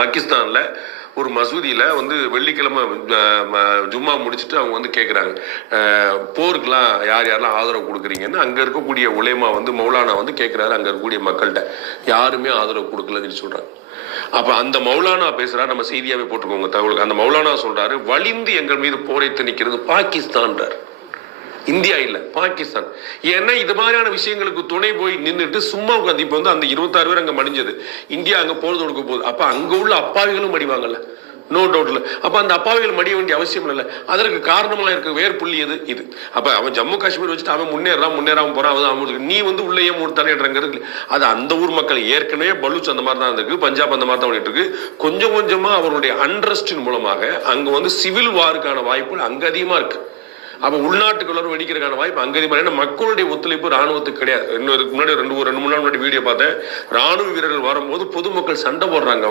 பாகிஸ்தான்ல ஒரு மசூதியில வந்து வெள்ளிக்கிழமை ஜும்மா முடிச்சுட்டு அவங்க வந்து கேட்குறாங்க, போருக்கெல்லாம் யார் யாரெல்லாம் ஆதரவு கொடுக்குறீங்கன்னு. அங்கே இருக்கக்கூடிய உலேமா வந்து மௌலானா வந்து கேட்குறாரு அங்கே இருக்கக்கூடிய மக்கள்கிட்ட. யாருமே ஆதரவு கொடுக்கலன்னு சொல்றாங்க. அப்ப அந்த மௌலானா பேசுறாரு, நம்ம செய்தியாவே போட்டுக்கோங்க தகவலுக்கு. அந்த மௌலானா சொல்றாரு, வலிந்து எங்கள் மீது போரைத்து நிற்கிறது பாகிஸ்தான், இந்தியா இல்ல, பாகிஸ்தான். ஏன்னா இது மாதிரியான விஷயங்களுக்கு துணை போய் நின்றுட்டு சும்மா உட்காந்து இப்ப வந்து அந்த 26 பேர் அங்க மடிஞ்சது, இந்தியா அங்க போர் தொடுக்க போகுது. அப்ப அங்க உள்ள அப்பாவிகளும் மடிவாங்கல்ல, நோ டவுட்ல. அப்ப அந்த அப்பாவிகள் மடிய வேண்டிய அவசியம் இல்லை. அதற்கு காரணமா இருக்க வேர்புள்ளி எது இது? அப்ப அவன் ஜம்மு காஷ்மீர் வச்சுட்டு அவன் முன்னேறாம போறான். அவனுக்கு நீ வந்து உள்ளேயே மூணு தலையிடுறங்கிறது அது அந்த ஊர் மக்கள். ஏற்கனவே பலூச் அந்த மாதிரி தான் இருக்கு, பஞ்சாப் அந்த மாதிரி தான் ஓடிட்டு இருக்கு. கொஞ்சம் கொஞ்சமா அவருடைய அண்ட்ரஸ்டின் மூலமாக அங்க வந்து சிவில் வாருக்கான வாய்ப்புகள் அங்க அதிகமா இருக்கு. அப்ப உள்நாட்டுக்குள்ள வெடிக்கிறதுக்கான வாய்ப்பு அங்க அதிகமா. ஏன்னா மக்களுடைய ஒத்துழைப்பு ராணுவத்துக்கு கிடையாது. இன்னும் இதுக்கு முன்னாடி ரெண்டு மூணு நாள் முன்னாடி வீடியோ பார்த்தேன். ராணுவ வீரர்கள் வரும்போது பொதுமக்கள் சண்டை போடுறாங்க.